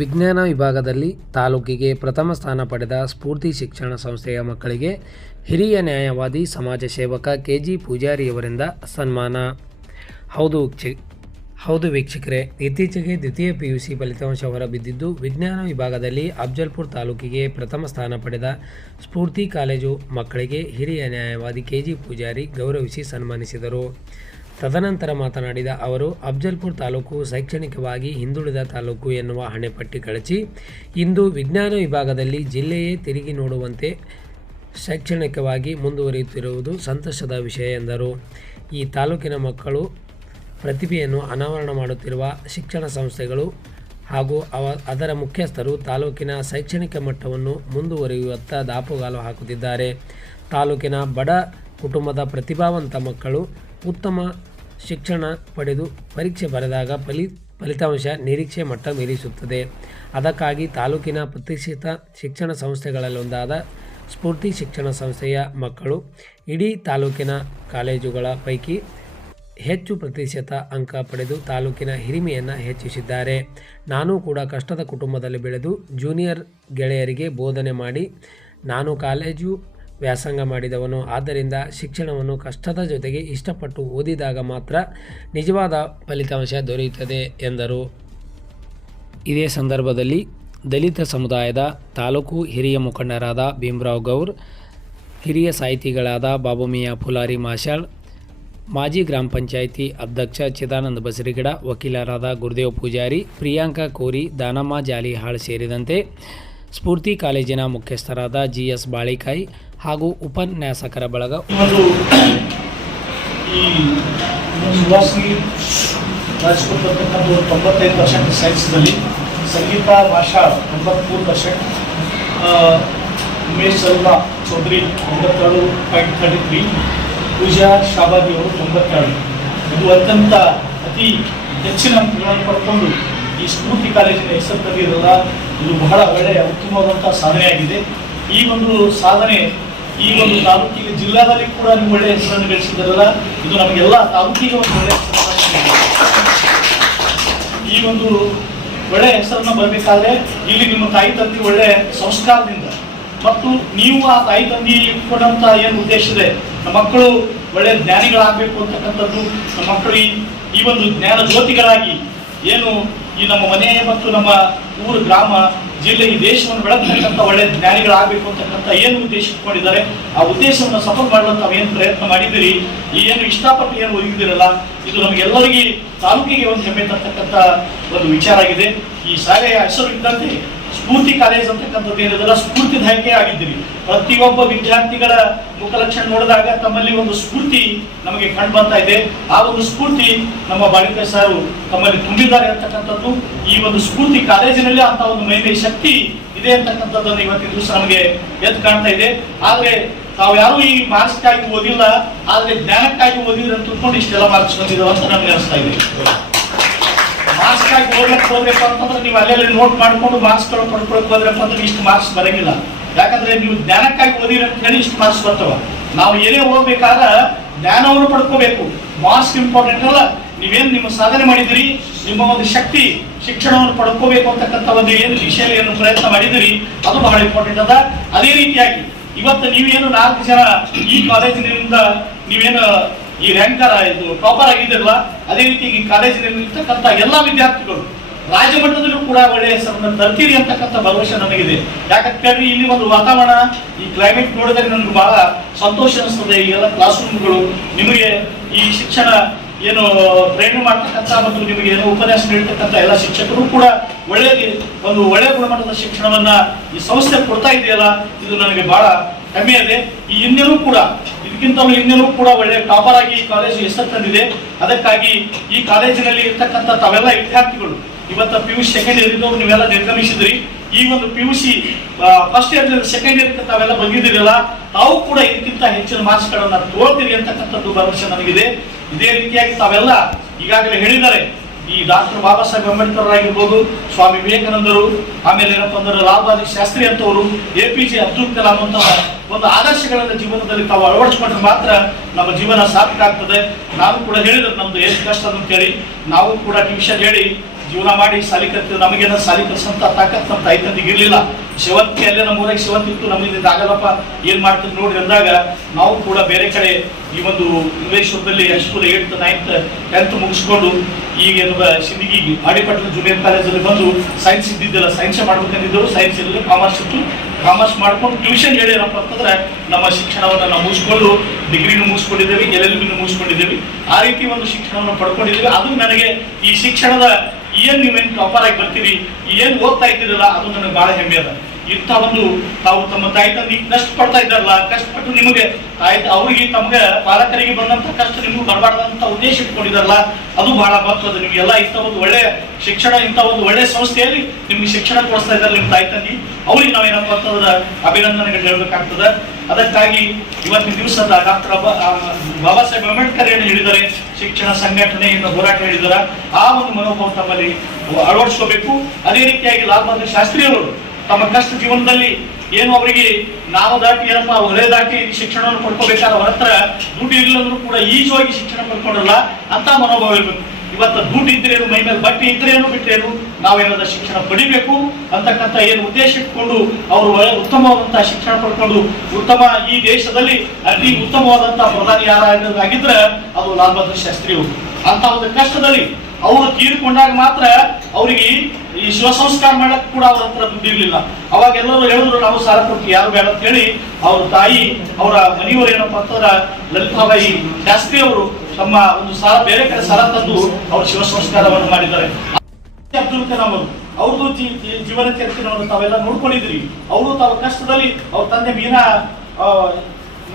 ವಿಜ್ಞಾನ ವಿಭಾಗದಲ್ಲಿ ತಾಲೂಕಿಗೆ ಪ್ರಥಮ ಸ್ಥಾನ ಪಡೆದ ಸ್ಫೂರ್ತಿ ಶಿಕ್ಷಣ ಸಂಸ್ಥೆಯ ಮಕ್ಕಳಿಗೆ ಹಿರಿಯ ನ್ಯಾಯವಾದಿ ಸಮಾಜ ಸೇವಕ ಕೆ.ಜಿ. ಪೂಜಾರಿಯವರಿಂದ ಸನ್ಮಾನ. ಹೌದು ವೀಕ್ಷಕರೇ, ಇತ್ತೀಚೆಗೆ ದ್ವಿತೀಯ PUC ಫಲಿತಾಂಶ ಹೊರಬಿದ್ದಿದ್ದು, ವಿಜ್ಞಾನ ವಿಭಾಗದಲ್ಲಿ ಅಫ್ಜಲ್ಪುರ ತಾಲೂಕಿಗೆ ಪ್ರಥಮ ಸ್ಥಾನ ಪಡೆದ ಸ್ಫೂರ್ತಿ ಕಾಲೇಜು ಮಕ್ಕಳಿಗೆ ಹಿರಿಯ ನ್ಯಾಯವಾದಿ ಕೆ.ಜಿ. ಪೂಜಾರಿ ಗೌರವಿಸಿ ಸನ್ಮಾನಿಸಿದರು. ತದನಂತರ ಮಾತನಾಡಿದ ಅವರು, ಅಫ್ಜಲ್ಪುರ ತಾಲೂಕು ಶೈಕ್ಷಣಿಕವಾಗಿ ಹಿಂದುಳಿದ ತಾಲೂಕು ಎನ್ನುವ ಹಣೆಪಟ್ಟಿ ಕಳಚಿ ಇಂದು ವಿಜ್ಞಾನ ವಿಭಾಗದಲ್ಲಿ ಜಿಲ್ಲೆಯೇ ತಿರುಗಿ ನೋಡುವಂತೆ ಶೈಕ್ಷಣಿಕವಾಗಿ ಮುಂದುವರಿಯುತ್ತಿರುವುದು ಸಂತಸದ ವಿಷಯ ಎಂದರು. ಈ ತಾಲೂಕಿನ ಮಕ್ಕಳು ಪ್ರತಿಭೆಯನ್ನು ಅನಾವರಣ ಮಾಡುತ್ತಿರುವ ಶಿಕ್ಷಣ ಸಂಸ್ಥೆಗಳು ಹಾಗೂ ಅದರ ಮುಖ್ಯಸ್ಥರು ತಾಲೂಕಿನ ಶೈಕ್ಷಣಿಕ ಮಟ್ಟವನ್ನು ಮುಂದುವರಿಯುವತ್ತ ದಾಪುಗಾಲು ಹಾಕುತ್ತಿದ್ದಾರೆ. ತಾಲೂಕಿನ ಬಡ ಕುಟುಂಬದ ಪ್ರತಿಭಾವಂತ ಮಕ್ಕಳು ಉತ್ತಮ ಶಿಕ್ಷಣ ಪಡೆದು ಪರೀಕ್ಷೆ ಬರೆದಾಗ ಫಲಿತಾಂಶ ನಿರೀಕ್ಷೆ ಮಟ್ಟ ಮೀರಿಸುತ್ತದೆ. ಅದಕ್ಕಾಗಿ ತಾಲೂಕಿನ ಪ್ರತಿಷ್ಠಿತ ಶಿಕ್ಷಣ ಸಂಸ್ಥೆಗಳಲ್ಲೊಂದಾದ ಸ್ಫೂರ್ತಿ ಶಿಕ್ಷಣ ಸಂಸ್ಥೆಯ ಮಕ್ಕಳು ಇಡೀ ತಾಲೂಕಿನ ಕಾಲೇಜುಗಳ ಪೈಕಿ ಹೆಚ್ಚು ಪ್ರತಿಶತ ಅಂಕ ಪಡೆದು ತಾಲೂಕಿನ ಹಿರಿಮೆಯನ್ನು ಹೆಚ್ಚಿಸಿದ್ದಾರೆ. ನಾನು ಕೂಡ ಕಷ್ಟದ ಕುಟುಂಬದಲ್ಲಿ ಬೆಳೆದು ಜೂನಿಯರ್ ಗೆಳೆಯರಿಗೆ ಬೋಧನೆ ಮಾಡಿ ನಾನು ಕಾಲೇಜು ವ್ಯಾಸಂಗ ಮಾಡಿದವನು. ಆದ್ದರಿಂದ ಶಿಕ್ಷಣವನ್ನು ಕಷ್ಟದ ಜೊತೆಗೆ ಇಷ್ಟಪಟ್ಟು ಓದಿದಾಗ ಮಾತ್ರ ನಿಜವಾದ ಫಲಿತಾಂಶ ದೊರೆಯುತ್ತದೆ ಎಂದರು. ಇದೇ ಸಂದರ್ಭದಲ್ಲಿ ದಲಿತ ಸಮುದಾಯದ ತಾಲೂಕು ಹಿರಿಯ ಮುಖಂಡರಾದ ಭೀಮರಾವ್ ಗೌರ್, ಹಿರಿಯ ಸಾಹಿತಿಗಳಾದ ಬಾಬುಮಿಯಾ ಫುಲಾರಿ ಮಾಶಾಳ್, ಮಾಜಿ ಗ್ರಾಮ ಪಂಚಾಯಿತಿ ಅಧ್ಯಕ್ಷ ಚಿದಾನಂದ ಬಸರಿಗಿಡ, ವಕೀಲರಾದ ಗುರುದೇವ್ ಪೂಜಾರಿ, ಪ್ರಿಯಾಂಕಾ ಕೋರಿ, ದಾನಮ್ಮ ಜಾಲಿಹಾಳ್ ಸೇರಿದಂತೆ ಸ್ಫೂರ್ತಿ ಕಾಲೇಜಿನ ಮುಖ್ಯಸ್ಥರಾದ GS ಬಾಳಿಕಾಯಿ ಹಾಗೂ ಉಪನ್ಯಾಸಕರ ಬಳಗ ಈ ಸುಭಾಷಿಣಿ ರಾಜ್ಕೋಟ್ ಬರ್ತಕ್ಕಂಥ 95% ಸೈನ್ಸ್ನಲ್ಲಿ, ಸಂಗೀತ ಭಾಷಾ 93%, ಉಮೇಶ್ ಸರ್ವಾ ಚೌಧರಿ 92.33, ಪೂಜಾ ಶಾಬಾದಿ ಅವರು 92. ಇದು ಅತ್ಯಂತ ಅತಿ ಹೆಚ್ಚಿನ ಅಂಕಗಳನ್ನು ಪಡ್ಕೊಂಡು ಈ ಸ್ಫೂರ್ತಿ ಕಾಲೇಜಿನ ಹೆಸರು ತಂದಿರಲ್ಲ, ಇದು ಬಹಳ ಒಳ್ಳೆಯ ಉತ್ತಮವಾದಂಥ ಸಾಧನೆಯಾಗಿದೆ. ಈ ಒಂದು ಸಾಧನೆ ಈ ಒಂದು ತಾಲೂಕಿಗೆ ಜಿಲ್ಲಾದಲ್ಲಿ ಕೂಡ ನೀವು ಒಳ್ಳೆಯ ಹೆಸರನ್ನು ಗಳಿಸಿದಾರಲ್ಲ, ಇದು ನಮಗೆಲ್ಲ ತಾಲೂಕಿಗೆ ಒಂದು ಒಳ್ಳೆಯ ಹೆಸರನ್ನು. ಈ ಒಂದು ಒಳ್ಳೆಯ ಹೆಸರನ್ನು ಬರಬೇಕಾದ್ರೆ ಇಲ್ಲಿ ನಿಮ್ಮ ತಾಯಿ ತಂದೆ ಒಳ್ಳೆಯ ಸಂಸ್ಕಾರದಿಂದ ಮತ್ತು ನೀವು ಆ ತಾಯಿ ತಂದೆ ಇಟ್ಕೊಂಡಂತ ಏನು ಉದ್ದೇಶ ಇದೆ, ನಮ್ಮ ಮಕ್ಕಳು ಒಳ್ಳೆಯ ಜ್ಞಾನಿಗಳಾಗಬೇಕು ಅಂತಕ್ಕಂಥದ್ದು, ನಮ್ಮ ಮಕ್ಕಳು ಈ ಒಂದು ಜ್ಞಾನ ಜ್ಯೋತಿಗಳಾಗಿ ಏನು ಈ ನಮ್ಮ ಮನೆ ಮತ್ತು ನಮ್ಮ ಊರು, ಗ್ರಾಮ, ಜಿಲ್ಲೆ, ಈ ದೇಶವನ್ನು ಬೆಳಗ್ತಕ್ಕಂಥ ಒಳ್ಳೆಯ ಜ್ಞಾನಿಗಳಾಗಬೇಕು ಅಂತಕ್ಕಂಥ ಏನು ಉದ್ದೇಶ ಇಟ್ಕೊಂಡಿದ್ದಾರೆ, ಆ ಉದ್ದೇಶವನ್ನು ಸಫಲ ಮಾಡಲು ತಾವೇನು ಪ್ರಯತ್ನ ಮಾಡಿದ್ದೀರಿ, ಈ ಏನು ಇಷ್ಟಪಟ್ಟು ಏನು ಓದಿದಿರಲ್ಲ, ಇದು ನಮಗೆಲ್ಲರಿಗೆ ತಾಲೂಕಿಗೆ ಒಂದು ಹೆಮ್ಮೆ ತರ್ತಕ್ಕಂಥ ಒಂದು ವಿಚಾರ ಆಗಿದೆ. ಈ ಶಾಲೆಯ ಹೆಸರು ಇದ್ದಂತೆ ಸ್ಫೂರ್ತಿ ಕಾಲೇಜ್ ಅಂತಕ್ಕಂಥದ್ದು ಏನಿದೆಲ್ಲ ಸ್ಫೂರ್ತಿದಾಯಕ ಆಗಿದ್ದೀರಿ. ಪ್ರತಿಯೊಬ್ಬ ವಿದ್ಯಾರ್ಥಿಗಳ ಮುಖಲಕ್ಷಣ ನೋಡಿದಾಗ ತಮ್ಮಲ್ಲಿ ಒಂದು ಸ್ಫೂರ್ತಿ ನಮಗೆ ಕಂಡು ಬರ್ತಾ ಇದೆ. ಆ ಒಂದು ಸ್ಫೂರ್ತಿ ನಮ್ಮ ಬಾಳಿಕಾಯಿ ಸಾರು ತಮ್ಮಲ್ಲಿ ತುಂಬಿದ್ದಾರೆ ಅಂತಕ್ಕಂಥದ್ದು ಈ ಒಂದು ಸ್ಫೂರ್ತಿ ಕಾಲೇಜಿನಲ್ಲಿ ಅಂತ ಒಂದು ಮಹಿಮೆ ಶಕ್ತಿ ಇದೆ ಅಂತಕ್ಕಂಥದ್ದನ್ನು ಇವತ್ತಿನ ದಿವಸ ನಮಗೆ ಎದ್ದು ಕಾಣ್ತಾ ಇದೆ. ಆದ್ರೆ ತಾವು ಯಾರು ಈ ಮಾರ್ಕ್ಸ್ಗಾಗಿ ಓದಿಲ್ಲ, ಆದ್ರೆ ಜ್ಞಾನಕ್ಕಾಗಿ ಓದಿದ್ರೆ ಅಂತ ತಿಳ್ಕೊಂಡು ಇಷ್ಟೆಲ್ಲ ಮಾರ್ಕ್ಸ್ ಬಂದಿದ್ದಾವೆ ಅಂತ ನಮಗೆ ಅನಿಸ್ತಾ ಇದೆ. ಮಾರ್ಕ್ಸ್ ಆಗಿ ಓದ್ಲಿಕ್ಕೆ ಹೋದ್ರಪ್ಪ ಅಂತಂದ್ರೆ ನೀವು ಅಲ್ಲೆಲ್ಲಿ ನೋಟ್ ಮಾಡ್ಕೊಂಡು ಮಾರ್ಕ್ಸ್ಗಳು ಪಡ್ಕೊಳಕ್ ಹೋದ್ರಪ್ಪ ಅಂದ್ರೆ ಇಷ್ಟು ಮಾರ್ಕ್ಸ್ ಬರಂಗಿಲ್ಲ. ಯಾಕಂದ್ರೆ ನೀವು ಜ್ಞಾನಕ್ಕಾಗಿ ಓದಿರಿ ಅಂತ ಹೇಳಿ ಇಷ್ಟು ಮಾರ್ಕ್ಸ್ ಬರ್ತವ. ನಾವು ಏನೇ ಓದ್ಬೇಕಾದ್ರೆ ಜ್ಞಾನವನ್ನು ಪಡ್ಕೋಬೇಕು. ಮಾರ್ಕ್ಸ್ ಇಂಪಾರ್ಟೆಂಟ್ ಅಲ್ಲ, ನೀವೇನು ನಿಮ್ಮ ಸಾಧನೆ ಮಾಡಿದಿರಿ, ನಿಮ್ಮ ಒಂದು ಶಕ್ತಿ ಶಿಕ್ಷಣವನ್ನು ಪಡ್ಕೋಬೇಕು ಅಂತಕ್ಕಂಥ ಒಂದು ಏನು ವಿಷಯ ಏನು ಪ್ರಯತ್ನ ಮಾಡಿದಿರಿ ಅದು ಬಹಳ ಇಂಪಾರ್ಟೆಂಟ್ ಅದ. ಅದೇ ರೀತಿಯಾಗಿ ಇವತ್ತು ನೀವೇನು 4 ಜನ ಈ ಕಾಲೇಜಿನಿಂದ ನೀವೇನು ಈ ರ್ಯಾಂಕರ್ ಇದು ಟಾಪರ್ ಆಗಿದ್ದಿರಲ್ಲ, ಅದೇ ರೀತಿ ಈ ಕಾಲೇಜಿನಲ್ಲಿ ಇರ್ತಕ್ಕಂಥ ಎಲ್ಲ ವಿದ್ಯಾರ್ಥಿಗಳು ರಾಜ್ಯ ಮಟ್ಟದಲ್ಲೂ ಕೂಡ ಒಳ್ಳೆಯ ಹೆಸರನ್ನು ತರ್ತೀರಿ ಅಂತಕ್ಕಂಥ ಭರವಸೆ ನನಗಿದೆ. ಯಾಕಂದ್ರೆ ಇಲ್ಲಿ ಒಂದು ವಾತಾವರಣ, ಈ ಕ್ಲೈಮೇಟ್ ನೋಡಿದರೆ ನನಗೆ ಬಹಳ ಸಂತೋಷ ಅನಿಸ್ತದೆ. ಈ ಎಲ್ಲ ಕ್ಲಾಸ್ ರೂಮ್ಗಳು, ನಿಮಗೆ ಈ ಶಿಕ್ಷಣ ಏನು ಟ್ರೈನಿಂಗ್ ಮಾಡ್ತಕ್ಕಂಥ ಮತ್ತು ನಿಮಗೆ ಏನೋ ಉಪನ್ಯಾಸ ನೀಡ್ತಕ್ಕಂಥ ಎಲ್ಲ ಶಿಕ್ಷಕರು ಕೂಡ ಒಂದು ಒಳ್ಳೆಯ ಗುಣಮಟ್ಟದ ಶಿಕ್ಷಣವನ್ನ ಈ ಸಂಸ್ಥೆ ಕೊಡ್ತಾ ಇದೆಯಲ್ಲ, ಇದು ನನಗೆ ಬಹಳ ಹೆಮ್ಮೆ ಇದೆ. ಈ ಹಿಂದೆನೂ ಕೂಡ ಇದಕ್ಕಿಂತಲೂ ಹಿಂದೆನೂ ಕೂಡ ಒಳ್ಳೆಯ ಟಾಪರ್ ಆಗಿ ಈ ಕಾಲೇಜು ಹೆಸರು ತಂದಿದೆ. ಅದಕ್ಕಾಗಿ ಈ ಕಾಲೇಜಿನಲ್ಲಿ ಇರ್ತಕ್ಕಂಥ ತಾವೆಲ್ಲ ವಿದ್ಯಾರ್ಥಿಗಳು ಇವತ್ತು PUC ಸೆಕೆಂಡ್ ಇಯರ್ ಇದ್ದವರು ನೀವೆಲ್ಲ ನಿರ್ಗಮಿಸಿದ್ರಿ. ಈ ಒಂದು PUC first year second year ತಾವೆಲ್ಲ ಬಂದಿದ್ದೀರಲ್ಲ, ತಾವು ಕೂಡ ಇದಕ್ಕಿಂತ ಹೆಚ್ಚಿನ ಮಾರ್ಕ್ಸ್ ಗಳನ್ನ ತೋರ್ತೀರಿ ಅಂತಕ್ಕಂಥದ್ದು ಭರವಸೆ ನನಗಿದೆ. ಇದೇ ರೀತಿಯಾಗಿ ತಾವೆಲ್ಲ ಈಗಾಗಲೇ ಹೇಳಿದ್ದಾರೆ, ಈ ಡಾಕ್ಟರ್ ಬಾಬಾ ಸಾಹೇಬ್ ಅಂಬೇಡ್ಕರ್ ಆಗಿರ್ಬೋದು, ಸ್ವಾಮಿ ವಿವೇಕಾನಂದರು, ಆಮೇಲೆ ಏನಪ್ಪ ಅಂದ್ರೆ ಲಾಲ್ ಬಹದ್ದೂರ್ ಶಾಸ್ತ್ರಿ ಅಂತವರು, APJ ಅಬ್ದುಲ್ ಕಲಾಂ ಅಂತ ಒಂದು ಆದರ್ಶಗಳನ್ನ ಜೀವನದಲ್ಲಿ ತಾವು ಅಳವಡಿಸ್ಕೊಂಡ್ರೆ ಮಾತ್ರ ನಮ್ಮ ಜೀವನ ಸಾರ್ಥಕ ಆಗ್ತದೆ. ನಾನು ಕೂಡ ಹೇಳಿದ್ರೆ ನಮ್ದು ಎಷ್ಟು ಕಷ್ಟ ಅಂತ ಹೇಳಿ ನಾವು ಕೂಡ ಟ್ಯೂಷನ್ ಹೇಳಿ ಜೀವನ ಮಾಡಿ ಸಾಲಿ ಕಲ್ತಿದ್ದು, ನಮಗೇನೋ ಸಾಲಿ ಕಲ್ಸಂತ ತಾಕತ್ ನಮ್ಮ ತಾಯಿ ತಂದೆಗೆ ಇರಲಿಲ್ಲ. ಶಿವತ್ತಿ ಅಲ್ಲೇ ನಮ್ಮ ಊರಾಗ ಶಿವತ್ತಿತ್ತು, ನಮಗೆ ಆಗಲ್ಲಪ್ಪ ಏನು ಮಾಡ್ತೀವಿ ನೋಡ್ರಿ ಅಂದಾಗ ನಾವು ಕೂಡ ಬೇರೆ ಕಡೆ ಈ ಒಂದು ಇಂಗ್ಲಿಷ್ ದಲ್ಲಿ ಹೈಸ್ಕೂಲ್ 8th 9th 10th ಮುಗಿಸ್ಕೊಂಡು ಈಗ ಸಿಂದಗಿ ಆಡಿಪಟ್ಲ ಜೂನಿಯರ್ ಕಾಲೇಜಲ್ಲಿ ಬಂದು ಸೈನ್ಸ್ ಇದ್ದಿದ್ದಿಲ್ಲ, ಸೈನ್ಸ್ ಮಾಡ್ಬೇಕಂದಿದ್ದರು, ಸೈನ್ಸ್ ಇರಲಿಲ್ಲ, ಕಾಮರ್ಸ್ ಇತ್ತು, ಕಾಮರ್ಸ್ ಮಾಡ್ಕೊಂಡು ಟ್ಯೂಷನ್ ಹೇಳಿರಪ್ಪ ಅಂತಂದ್ರೆ ನಮ್ಮ ಶಿಕ್ಷಣವನ್ನು ನಾವು ಮುಗಿಸ್ಕೊಂಡು ಡಿಗ್ರಿನೂ ಮುಗಿಸ್ಕೊಂಡಿದ್ದೇವೆ, LLB ಮುಗಿಸ್ಕೊಂಡಿದ್ದೇವೆ. ಆ ರೀತಿ ಒಂದು ಶಿಕ್ಷಣವನ್ನು ಪಡ್ಕೊಂಡಿದ್ದೇವೆ. ಅದು ನನಗೆ ಈ ಶಿಕ್ಷಣದ ಏನು ನೀವೇನು ಟಾಪರ್ ಆಗಿ ಬರ್ತೀರಿ, ಏನು ಓದ್ತಾ ಇದ್ದೀರಲ್ಲ, ಅದು ನನಗೆ ಬಹಳ ಹೆಮ್ಮೆ ಅದ. ಇಂಥ ಒಂದು ತಾವು ತಮ್ಮ ತಾಯಿ ತಂದೆ ಕಷ್ಟಪಡ್ತಾ ಇದ್ದಾರಲ್ಲ, ಕಷ್ಟಪಟ್ಟು ನಿಮಗೆ ಅವರಿಗೆ ತಮಗೆ ಪಾಲಕರಿಗೆ ಬಂದಂತ ಕಷ್ಟ ನಿಮ್ಗೆ ಬರಬಾರ್ದಂತ ಉದ್ದೇಶ ಇಟ್ಕೊಂಡಿದಾರಲ್ಲ, ಅದು ಬಹಳ ಮಹತ್ವದ. ನಿಮಗೆಲ್ಲ ಇಂಥ ಒಂದು ಒಳ್ಳೆ ಶಿಕ್ಷಣ, ಇಂಥ ಒಂದು ಒಳ್ಳೆ ಸಂಸ್ಥೆಯಲ್ಲಿ ನಿಮ್ಗೆ ಶಿಕ್ಷಣ ಕೊಡಿಸ್ತಾ ಇದ್ದಾರೆ ನಿಮ್ಮ ತಾಯಿ ತಂದೆ, ಅವ್ರಿಗೆ ನಾವೇನಪ್ಪ ಅಂತಂದ್ರೆ ಅಭಿನಂದನೆಗಳು ಹೇಳ್ಬೇಕಾಗ್ತದೆ. ಅದಕ್ಕಾಗಿ ಇವತ್ತಿನ ದಿವಸದ ಡಾಕ್ಟರ್ ಬಾಬಾ ಸಾಹೇಬ್ ಅಂಬೇಡ್ಕರ್ ಏನು ಹೇಳಿದ್ದಾರೆ, ಶಿಕ್ಷಣ ಸಂಘಟನೆಯಿಂದ ಹೋರಾಟ ಹೇಳಿದಾರೆ, ಆ ಒಂದು ಮನೋಭಾವ ತಮ್ಮಲ್ಲಿ ಅಳವಡಿಸ್ಕೋಬೇಕು. ಅದೇ ರೀತಿಯಾಗಿ ಲಾಲ್ ಬಹದ್ದೂರ್ ಶಾಸ್ತ್ರಿ ಅವರು ತಮ್ಮ ಕಷ್ಟ ಜೀವನದಲ್ಲಿ ಏನು ಅವರಿಗೆ ನಾವು ದಾಟಿ ಏನಪ್ಪ ಹೊರೆ ದಾಟಿ ಶಿಕ್ಷಣವನ್ನು ಪಡ್ಕೋಬೇಕಾದ ಅವ್ರ ಹತ್ರ ದುಡ್ಡು ಇಲ್ಲಂದ್ರೂ ಕೂಡ ಈಜವಾಗಿ ಶಿಕ್ಷಣ ಪಡ್ಕೊಂಡ್ರಲ್ಲ ಅಂತ ಮನೋಭಾವ ಇರಬೇಕು. ಇವತ್ತು ದುಡ್ಡು ಇದ್ರೇನು, ಮೈ ಮೇಲೆ ಬಟ್ಟೆ ಇದ್ರೇನು ಬಿಟ್ಟರೇನು, ನಾವೇನಾದ ಶಿಕ್ಷಣ ಪಡಿಬೇಕು ಅಂತಕ್ಕಂಥ ಏನು ಉದ್ದೇಶ ಇಟ್ಕೊಂಡು ಅವರು ಉತ್ತಮವಾದಂತಹ ಶಿಕ್ಷಣ ಪಡ್ಕೊಂಡು ಉತ್ತಮ ಈ ದೇಶದಲ್ಲಿ ಅತಿ ಉತ್ತಮವಾದಂತಹ ಪ್ರಧಾನಿ ಯಾರಾಗಿದ್ರೆ ಅದು ಲಾಲ್ ಬಹದ್ದೂರ್ ಶಾಸ್ತ್ರಿ ಅವರು. ಅಂತ ಒಂದು ಕಷ್ಟದಲ್ಲಿ ಅವರು ತೀರಿಕೊಂಡಾಗ ಮಾತ್ರ ಅವರಿಗೆ ಈ ಶಿವ ಸಂಸ್ಕಾರ ಮಾಡಕ್ ಕೂಡ ಅವ್ರ ಹತ್ರ ದುಡ್ಡು ಇರ್ಲಿಲ್ಲ. ಅವಾಗ ಎಲ್ಲರೂ ಹೇಳಿದ್ರು ನಾವು ಸಾಲ ಕೊಡ್ತೀವಿ, ಯಾರು ಬೇಡ ಅಂತ ಹೇಳಿ ಅವ್ರ ತಾಯಿ ಅವರ ಮನೆಯವರು ಏನಪ್ಪಾ ಅಂತಂದ್ರ ಲಲಿತಾಬಾಯಿ ಶಾಸ್ತ್ರಿ ಅವರು ತಮ್ಮ ಒಂದು ಸಾಲ ಬೇರೆ ಕಡೆ ಸಾಲ ತಂದು ಅವ್ರ ಶಿವ ಸಂಸ್ಕಾರವನ್ನು ಮಾಡಿದ್ದಾರೆ. ಅಬ್ದುಲ್ ಕಲಾಂ ಅವರು ಅವ್ರದ್ದು ಜೀವನ ಚರಿತ್ರೆಯನ್ನು ತಾವೆಲ್ಲ ನೋಡ್ಕೊಂಡಿದ್ರಿ. ಅವರು ತಾವ ಕಷ್ಟದಲ್ಲಿ ಅವ್ರ ತಂದೆ ಮೀನಾ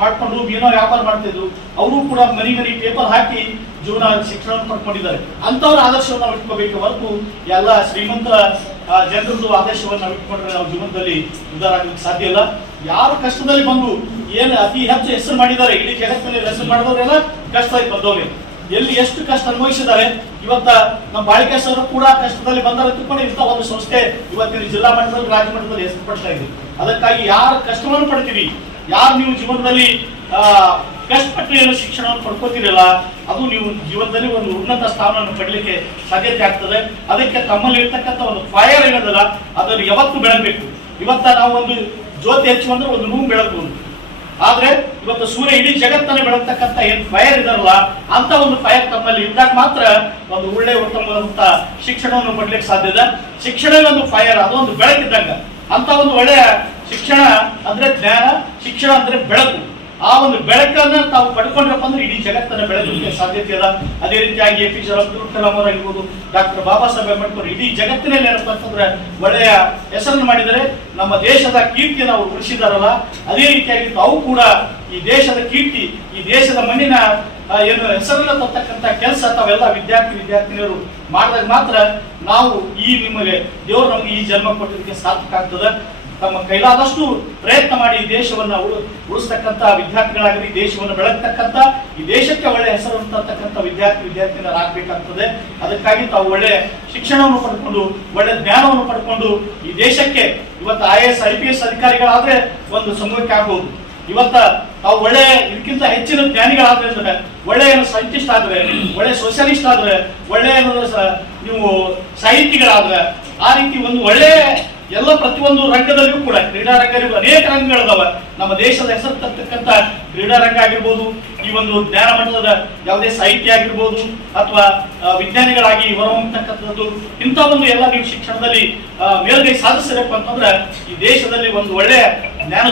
ಮಾಡ್ಕೊಂಡು ಮೀನೋ ವ್ಯಾಪಾರ ಮಾಡ್ತಿದ್ರು. ಅವರು ಕೂಡ ಮನಿ ಪೇಪರ್ ಹಾಕಿ ಜೀವನ ಶಿಕ್ಷಣವನ್ನು ಪಡ್ಕೊಂಡಿದ್ದಾರೆ. ಅಂತವ್ರ ಆದರ್ಶವನ್ನು ನಾವು ಇಟ್ಕೋಬೇಕು ಹೊರತು ಎಲ್ಲ ಶ್ರೀಮಂತ ಜನರದ್ದು ಆದರ್ಶವನ್ನು ನಾವು ಇಟ್ಕೊಂಡ್ರೆ ನಾವು ಜೀವನದಲ್ಲಿ ಉದ್ಧಾರ ಆಗ್ಲಿಕ್ಕೆ ಸಾಧ್ಯ ಇಲ್ಲ. ಯಾರು ಕಷ್ಟದಲ್ಲಿ ಬಂದು ಏನು ಅತಿ ಹೆಚ್ಚು ಹೆಸರು ಮಾಡಿದ್ದಾರೆ, ಇಡೀ ಜಗತ್ತಿನಲ್ಲಿ ಹೆಸರು ಮಾಡಿದವರೆಲ್ಲ ಕಷ್ಟದಲ್ಲಿ ಬಂದವ್ರೆ. ಎಲ್ಲಿ ಎಷ್ಟು ಕಷ್ಟ ಅನುಭವಿಸಿದ್ದಾರೆ. ಇವತ್ತ ನಮ್ಮ ಬಾಳಿಕೆ ಸರ್ ಕೂಡ ಕಷ್ಟದಲ್ಲಿ ಬಂದರೆ ತಿಳ್ಕೊಂಡು ಇಂಥ ಒಂದು ಸಂಸ್ಥೆ ಇವತ್ತಿನ ಜಿಲ್ಲಾ ಮಟ್ಟದಲ್ಲಿ ರಾಜ್ಯ ಮಟ್ಟದಲ್ಲಿ ಹೆಸರು ಪಡ್ತಾ ಇದೆ. ಅದಕ್ಕಾಗಿ ಯಾರು ಕಷ್ಟವನ್ನು ಪಡ್ತೀವಿ, ಯಾರು ನೀವು ಜೀವನದಲ್ಲಿ ಕಷ್ಟಪಟ್ಟು ಏನು ಶಿಕ್ಷಣವನ್ನು ಪಡ್ಕೋತಿರಲ್ಲ, ಅದು ನೀವು ಜೀವನದಲ್ಲಿ ಒಂದು ಉನ್ನತ ಸ್ಥಾನವನ್ನು ಪಡಲಿಕ್ಕೆ ಸಾಧ್ಯತೆ ಆಗ್ತದೆ. ಅದಕ್ಕೆ ತಮ್ಮಲ್ಲಿ ಇರ್ತಕ್ಕಂಥ ಒಂದು ಫೈರ್ ಏನದಲ್ಲ ಅದನ್ನು ಯಾವತ್ತು ಬೆಳಗಬೇಕು. ಇವತ್ತ ನಾವು ಒಂದು ಜ್ಯೋತಿ ಹಚ್ಚುವಂದ್ರೆ ಒಂದು ರೂಮ್ ಬೆಳಗಬಹುದು, ಆದ್ರೆ ಇವತ್ತು ಸೂರ್ಯ ಇಡೀ ಜಗತ್ತನ್ನು ಬೆಳಗ್ತಕ್ಕಂಥ ಏನ್ ಫೈರ್ ಇದಾರಲ್ಲ ಅಂತ ಒಂದು ಫೈರ್ ತಮ್ಮಲ್ಲಿ ಇದ್ದಾಗ ಮಾತ್ರ ಒಂದು ಒಳ್ಳೆ ಉತ್ತಮವಾದಂತ ಶಿಕ್ಷಣವನ್ನು ಪಡ್ಲಿಕ್ಕೆ ಸಾಧ್ಯ ಇದೆ. ಶಿಕ್ಷಣ ಒಂದು ಫೈರ್, ಅದೊಂದು ಬೆಳಕಿದ್ದಂಗ. ಅಂತ ಒಂದು ಒಳ್ಳೆಯ ಶಿಕ್ಷಣ ಅಂದ್ರೆ ಜ್ಞಾನ, ಶಿಕ್ಷಣ ಅಂದ್ರೆ ಬೆಳಕು. ಆ ಒಂದು ಬೆಳಕನ್ನ ತಾವು ಪಡ್ಕೊಂಡ್ರಪ್ಪ ಅಂದ್ರೆ ಇಡೀ ಜಗತ್ತನ್ನ ಬೆಳಗಲಿಕ್ಕೆ ಸಾಧ್ಯತೆ ಇದೆ. ಅದೇ ರೀತಿಯಾಗಿ APJ ಅಬ್ದುಲ್ ಕಲಾಂ ಅವರಾಗಿರ್ಬೋದು, ಡಾಕ್ಟರ್ ಬಾಬಾ ಸಾಹೇಬ್ ಅಂಬೇಡ್ಕರ್ ಇಡೀ ಜಗತ್ತಿನಲ್ಲಿ ಏನಪ್ಪ ಅಂತಂದ್ರೆ ಒಳ್ಳೆಯ ಹೆಸರನ್ನು ಮಾಡಿದರೆ, ನಮ್ಮ ದೇಶದ ಕೀರ್ತಿಯನ್ನು ಅವರು ಉಳಿಸಿದಾರಲ್ಲ, ಅದೇ ರೀತಿಯಾಗಿ ತಾವು ಕೂಡ ಈ ದೇಶದ ಕೀರ್ತಿ, ಈ ದೇಶದ ಮಣ್ಣಿನ ಏನು ಹೆಸರನ್ನ ತರ್ತಕ್ಕಂಥ ಕೆಲಸ ತಾವೆಲ್ಲ ವಿದ್ಯಾರ್ಥಿನಿಯರು ಮಾಡಿದಾಗ ಮಾತ್ರ ನಾವು ಈ ನಿಮಗೆ ದೇವರು ನಮಗೆ ಈ ಜನ್ಮ ಕೊಟ್ಟಿದ್ದಕ್ಕೆ ಸಾರ್ಥಕ ಆಗ್ತದೆ. ತಮ್ಮ ಕೈಲಾದಷ್ಟು ಪ್ರಯತ್ನ ಮಾಡಿ ಈ ದೇಶವನ್ನ ಉಳಿಸ್ತಕ್ಕಂಥ ವಿದ್ಯಾರ್ಥಿಗಳಾಗಲಿ, ದೇಶವನ್ನು ಬೆಳಗ್ತಕ್ಕಂಥ, ಈ ದೇಶಕ್ಕೆ ಒಳ್ಳೆ ಹೆಸರನ್ನು ತರ್ತಕ್ಕಂಥ ವಿದ್ಯಾರ್ಥಿನಿಯರಾಗಬೇಕಾಗ್ತದೆ. ಅದಕ್ಕಾಗಿ ತಾವು ಒಳ್ಳೆ ಶಿಕ್ಷಣವನ್ನು ಪಡ್ಕೊಂಡು ಒಳ್ಳೆ ಜ್ಞಾನವನ್ನು ಪಡ್ಕೊಂಡು ಈ ದೇಶಕ್ಕೆ ಇವತ್ತು IAS IPS ಅಧಿಕಾರಿಗಳಾದ್ರೆ ಒಂದು ಸಮೂಹಕ್ಕೆ ಆಗ್ಬಹುದು. ಇವತ್ತ ತಾವು ಒಳ್ಳೆ ಇದಕ್ಕಿಂತ ಹೆಚ್ಚಿನ ಜ್ಞಾನಿಗಳಾದ್ರೆ, ಒಳ್ಳೆ ಸೈಂಟಿಸ್ಟ್ ಆದ್ರೆ, ಒಳ್ಳೆ ಸೋಷಿಯಲಿಸ್ಟ್ ಆದ್ರೆ, ಒಳ್ಳೆ ನೀವು ಸಾಹಿತಿಗಳಾದ್ರೆ, ಆ ರೀತಿ ಒಂದು ಒಳ್ಳೆ ಎಲ್ಲ ಪ್ರತಿಯೊಂದು ರಂಗದಲ್ಲಿಯೂ ಕೂಡ ಕ್ರೀಡಾ ರಂಗದಲ್ಲಿ ಅನೇಕ ರಂಗಗಳಿದಾವೆ. ನಮ್ಮ ದೇಶದ ಹೆಸರು ತರ್ತಕ್ಕಂಥ ಕ್ರೀಡಾ ರಂಗ ಆಗಿರ್ಬೋದು, ಈ ಒಂದು ಜ್ಞಾನ ಮಟ್ಟದ ಯಾವುದೇ ಸಾಹಿತ್ಯ ಆಗಿರ್ಬೋದು, ಅಥವಾ ವಿಜ್ಞಾನಿಗಳಾಗಿ ಹೊರಹೊಮ್ಮತಕ್ಕಂಥದ್ದು, ಇಂಥ ಒಂದು ಎಲ್ಲ ನೀವು ಶಿಕ್ಷಣದಲ್ಲಿ ಮೇಲ್ಗೈ ಸಾಧಿಸಬೇಕು ಅಂತಂದ್ರೆ ಈ ದೇಶದಲ್ಲಿ ಒಂದು ಒಳ್ಳೆಯ ಜ್ಞಾನ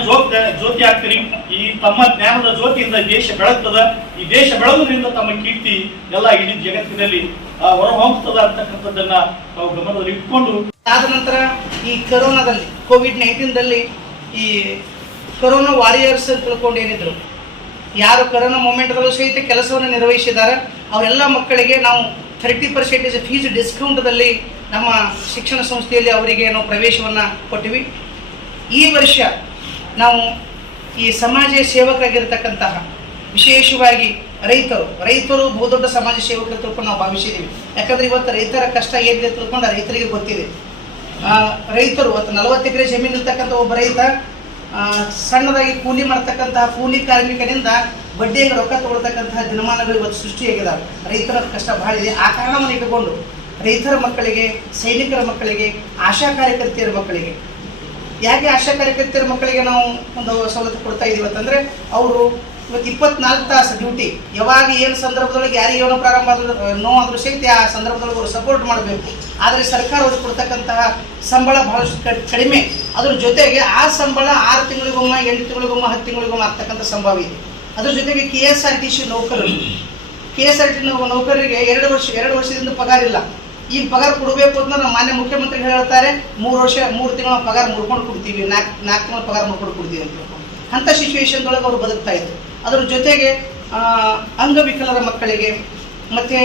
ಜ್ಯೋತಿ ಆಗ್ತೀರಿ. ಈ ತಮ್ಮ ಜ್ಞಾನದ ಜ್ಯೋತಿಯಿಂದ ದೇಶ ಬೆಳಗ್ತದ. ಈ ದೇಶ ಬೆಳಗೋದ್ರಿಂದ ತಮ್ಮ ಕೀರ್ತಿ ಎಲ್ಲ ಇಡೀ ಜಗತ್ತಿನಲ್ಲಿ ಹೊರಹೊಮ್ಮತದ ಅಂತಕ್ಕಂಥದ್ದನ್ನ ನಾವು ಗಮನದಲ್ಲಿ ಇಟ್ಕೊಂಡು, ಆದ ನಂತರ ಈ ಕೊರೋನಾದಲ್ಲಿ COVID-19 ಈ ಕೊರೋನಾ ವಾರಿಯರ್ಸ್ ಅಂತ ತಿಳ್ಕೊಂಡು ಏನಿದ್ರು, ಯಾರು ಕೊರೋನಾ ಮೂಮೆಂಟ್ದಲ್ಲೂ ಸಹಿತ ಕೆಲಸವನ್ನು ನಿರ್ವಹಿಸಿದ್ದಾರೆ, ಅವರೆಲ್ಲ ಮಕ್ಕಳಿಗೆ ನಾವು 30% ಫೀಸ್ ಡಿಸ್ಕೌಂಟ್ದಲ್ಲಿ ನಮ್ಮ ಶಿಕ್ಷಣ ಸಂಸ್ಥೆಯಲ್ಲಿ ಅವರಿಗೆ ನಾವು ಪ್ರವೇಶವನ್ನು ಕೊಟ್ಟಿವಿ. ಈ ವರ್ಷ ನಾವು ಈ ಸಮಾಜ ಸೇವಕರಾಗಿರ್ತಕ್ಕಂತಹ ವಿಶೇಷವಾಗಿ ರೈತರು ಬಹುದೊಡ್ಡ ಸಮಾಜ ಸೇವಕರು ತಿಳ್ಕೊಂಡು ನಾವು ಭಾವಿಸಿದ್ದೀವಿ. ಯಾಕಂದರೆ ಇವತ್ತು ರೈತರ ಕಷ್ಟ ಏನಿದೆ ತಿಳ್ಕೊಂಡು ರೈತರಿಗೆ ಗೊತ್ತಿದೆ. ರೈತರು 40 ಎಕರೆ ಜಮೀನು ಇರ್ತಕ್ಕಂಥ ಒಬ್ಬ ರೈತ ಸಣ್ಣದಾಗಿ ಕೂಲಿ ಮಾಡ್ತಕ್ಕಂತಹ ಕೂಲಿ ಕಾರ್ಮಿಕನಿಂದ ಬಡ್ಡಿಯಾಗಿ ರೊಕ್ಕ ತಗೊಳ್ತಕ್ಕಂತಹ ದಿನಮಾನಗಳು ಇವತ್ತು ಸೃಷ್ಟಿಯಾಗಿದ್ದಾವೆ. ರೈತರ ಕಷ್ಟ ಬಹಳ ಇದೆ. ಆ ಕಾರಣವನ್ನು ಇಟ್ಟುಕೊಂಡು ರೈತರ ಮಕ್ಕಳಿಗೆ, ಸೈನಿಕರ ಮಕ್ಕಳಿಗೆ, ಆಶಾ ಕಾರ್ಯಕರ್ತೆಯರ ಮಕ್ಕಳಿಗೆ. ಯಾಕೆ ಆಶಾ ಕಾರ್ಯಕರ್ತೆಯರ ಮಕ್ಕಳಿಗೆ ನಾವು ಒಂದು ಸವಲತ್ತು ಕೊಡ್ತಾ ಇದ್ದೀವಿ ಅಂತಂದರೆ, ಅವರು ಇವತ್ತು 24 ತಾಸು ಡ್ಯೂಟಿ, ಯಾವಾಗ ಏನು ಸಂದರ್ಭದೊಳಗೆ ಯಾರಿಗೆ ಏನೋ ಪ್ರಾರಂಭ ಆದರೂ ನೋವಾದರೂ ಸಹಿತ ಆ ಸಂದರ್ಭದೊಳಗೆ ಅವರು ಸಪೋರ್ಟ್ ಮಾಡಬೇಕು. ಆದರೆ ಸರ್ಕಾರ ಅವ್ರಿಗೆ ಕೊಡ್ತಕ್ಕಂತಹ ಸಂಬಳ ಬಹಳಷ್ಟು ಕಡಿಮೆ. ಅದ್ರ ಜೊತೆಗೆ ಆ ಸಂಬಳ 6 ತಿಂಗಳಿಗೊಮ್ಮೆ, 8 ತಿಂಗಳಿಗೊಮ್ಮೆ, 10 ತಿಂಗಳಿಗೊಮ್ಮೆ ಆಗ್ತಕ್ಕಂಥ ಸಂಭವ ಇದೆ. ಅದ್ರ ಜೊತೆಗೆ KSRTC ನೌಕರರು, KSRTC ನೌಕರರಿಗೆ 2 ವರ್ಷದಿಂದ ಪಗಾರ ಇಲ್ಲ. ಈಗ ಪಗಾರ ಕೊಡಬೇಕು ಅಂತ ನಮ್ಮ ಮಾನ್ಯ ಮುಖ್ಯಮಂತ್ರಿಗಳು ಹೇಳ್ತಾರೆ, 3 ತಿಂಗಳ ಪಗಾರ ಮುಡ್ಕೊಂಡು ಕೊಡ್ತೀವಿ, 4 ತಿಂಗಳ ಪಗಾರ ಮುಡ್ಕೊಂಡು ಕೊಡ್ತೀವಿ ಅಂತ. ಅಂಥ ಸಿಚುವೇಶನ್ದೊಳಗೆ ಅವರು ಬದುಕ್ತಾ ಇದ್ರು. ಅದರ ಜೊತೆಗೆ ಅಂಗವಿಕಲರ ಮಕ್ಕಳಿಗೆ ಮತ್ತು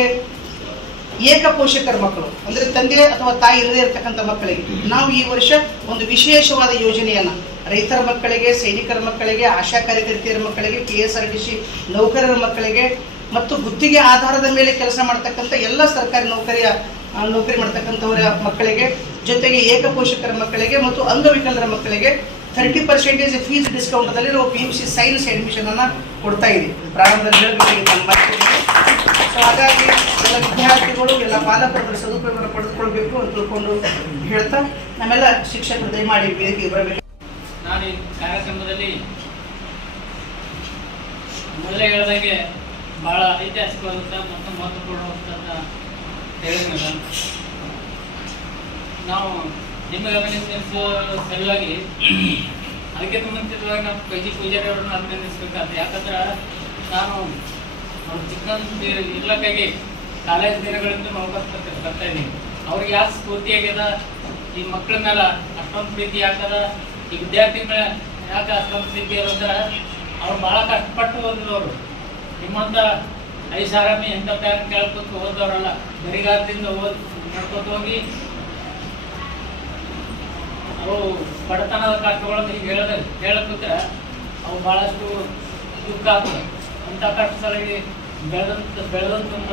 ಏಕಪೋಷಕರ ಮಕ್ಕಳು, ಅಂದರೆ ತಂದೆ ಅಥವಾ ತಾಯಿ ಇಲ್ಲದೆ ಇರತಕ್ಕಂಥ ಮಕ್ಕಳಿಗೆ ನಾವು ಈ ವರ್ಷ ಒಂದು ವಿಶೇಷವಾದ ಯೋಜನೆಯನ್ನು ರೈತರ ಮಕ್ಕಳಿಗೆ, ಸೈನಿಕರ ಮಕ್ಕಳಿಗೆ, ಆಶಾ ಕಾರ್ಯಕರ್ತೆಯರ ಮಕ್ಕಳಿಗೆ, KSRTC ನೌಕರರ ಮಕ್ಕಳಿಗೆ ಮತ್ತು ಗುತ್ತಿಗೆ ಆಧಾರದ ಮೇಲೆ ಕೆಲಸ ಮಾಡ್ತಕ್ಕಂಥ ಎಲ್ಲ ಸರ್ಕಾರಿ ನೌಕರಿ ಮಾಡ್ತಕ್ಕಂಥವರ ಮಕ್ಕಳಿಗೆ, ಜೊತೆಗೆ ಏಕಪೋಷಕರ ಮಕ್ಕಳಿಗೆ ಮತ್ತು ಅಂಗವಿಕಲರ ಮಕ್ಕಳಿಗೆ 30% ಫೀಸ್ ಡಿಸ್ಕೌಂಟದಲ್ಲಿ ನಾವು PUC ಸೈನ್ಸ್ ಅಡ್ಮಿಷನನ್ನು ಕೊಡ್ತಾ ಇದ್ದೀವಿ. ಪ್ರಾರಂಭದಲ್ಲಿ ಹೇಳಬೇಕಾಗಿತ್ತು. ಸೊ ಹಾಗಾಗಿ ಎಲ್ಲ ವಿದ್ಯಾರ್ಥಿಗಳು, ಎಲ್ಲ ಪಾಲಕರು ಸದುಪಯೋಗವನ್ನು ಪಡೆದುಕೊಳ್ಬೇಕು ಅಂತ ತಿಳ್ಕೊಂಡು ಹೇಳ್ತಾ ನಮ್ಮೆಲ್ಲ ಶಿಕ್ಷಕರು ದಯಮಾಡಿ ವೇದಿಕೆಗೆ ಬರಬೇಕು. ನಾನು ಈ ಕಾರ್ಯಕ್ರಮದಲ್ಲಿ ಮೊದಲೇ ಹೇಳಿದಾಗೆ ಭಾಳ ಐತಿಹಾಸಿಕವಾದಂಥ ಮತ್ತು ಮಹತ್ವಪೂರ್ಣವಾದಂಥ ಹೇಳಿದ್ಮೇಲೆ ನಾವು ನಿಮಗೆ ಅಭಿನಂದಿಸುವ ಸಲುವಾಗಿ ಅದಕ್ಕಿಂತ ಮುಂಚಿತವಾಗಿ ನಾವು KG ಪೂಜಾರಿ ಅವರನ್ನು ಅಭಿನಂದಿಸಬೇಕಾದ್ರೆ, ಯಾಕಂದ್ರೆ ನಾನು ಇರ್ಲಕ್ಕಾಗಿ ಕಾಲೇಜ್ ದಿನಗಳಿಂದ ಬರ್ತಾ ಇದ್ದೀನಿ. ಅವ್ರಿಗೆ ಯಾಕೆ ಸ್ಫೂರ್ತಿಯಾಗ್ಯದ, ಈ ಮಕ್ಕಳ ಮೇಲೆ ಅಷ್ಟೊಂದು ಪ್ರೀತಿ ಯಾಕದ, ಈ ವಿದ್ಯಾರ್ಥಿಗಳ ಯಾಕೆ ಅಷ್ಟೊಂದು ಪ್ರೀತಿ ಇರೋದ್ರೆ ಅವ್ರು ಭಾಳ ಕಷ್ಟಪಟ್ಟು ಓದಿದವರು. ನಿಮ್ಮಂಥ ಐಷಾರಾಮಿ ಎಂಥ ಟೈಮ್ ಕೇಳ್ಕೊತ ಓದೋರಲ್ಲ, ಬರಿಗಾರದಿಂದ ನಡ್ಕೊತ ಹೋಗಿ ಅವು ಬಡತನದ ಕಷ್ಟಗಳನ್ನು ಈಗ ಹೇಳಕ್ಕಿದ್ರೆ ಅವು ಭಾಳಷ್ಟು ದುಃಖ ಆಗ್ತದೆ. ಅಂಥ ಕಷ್ಟ ಸಲಹೆ ಬೆಳೆದಂಥ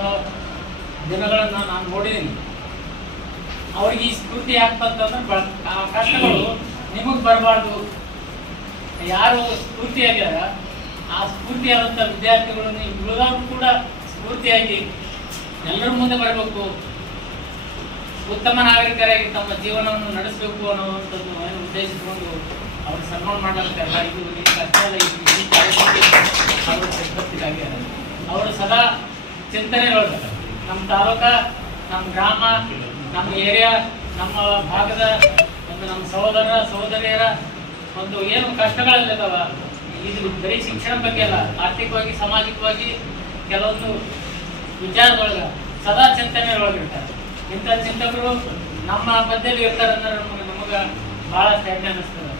ದಿನಗಳನ್ನು ನಾನು ನೋಡಿದ್ದೀನಿ. ಅವ್ರಿಗೆ ಈ ಸ್ಫೂರ್ತಿ ಯಾಕೆ ಬಂತಂದ್ರೆ ಆ ಕಷ್ಟಗಳು ನಿಮಗೆ ಬರಬಾರ್ದು. ಯಾರು ಸ್ಫೂರ್ತಿಯಾಗ್ಯಾರ ಆ ಸ್ಫೂರ್ತಿಯಾದಂಥ ವಿದ್ಯಾರ್ಥಿಗಳು ಉಳಿದವರು ಕೂಡ ಸ್ಫೂರ್ತಿಯಾಗಿ ಎಲ್ಲರ ಮುಂದೆ ಬರಬೇಕು, ಉತ್ತಮ ನಾಗರಿಕರಾಗಿ ತಮ್ಮ ಜೀವನವನ್ನು ನಡೆಸಬೇಕು ಅನ್ನುವಂಥದ್ದು ಉದ್ದೇಶಿಸಿಕೊಂಡು ಅವರು ಸನ್ಮಾನ ಮಾಡಲಿಕ್ಕಾಗ ಇದು ಕಷ್ಟದ ಅವರು ಅವರು ಸದಾ ಚಿಂತನೆಗಳು ನಮ್ಮ ತಾಲೂಕ, ನಮ್ಮ ಗ್ರಾಮ, ನಮ್ಮ ಏರಿಯಾ, ನಮ್ಮ ಭಾಗದ ಒಂದು ನಮ್ಮ ಸಹೋದರಿಯರ ಒಂದು ಏನು ಕಷ್ಟಗಳಲ್ಲಿದ್ದಾವ, ಇದು ಬರೀ ಶಿಕ್ಷಣ ಬಗ್ಗೆ ಅಲ್ಲ, ಆರ್ಥಿಕವಾಗಿ, ಸಾಮಾಜಿಕವಾಗಿ ಕೆಲವೊಂದು ವಿಚಾರದೊಳಗೆ ಸದಾ ಚಿಂತನೆಯೊಳಗಿರ್ತಾರೆ. ಇಂಥ ಚಿಂತಕರು ನಮ್ಮ ಮಧ್ಯದಲ್ಲಿ ಇರ್ತಾರೆ ಅಂದ್ರೆ ನಮಗೆ ಭಾಳ ಹೆಮ್ಮೆ ಅನ್ನಿಸ್ತದೆ.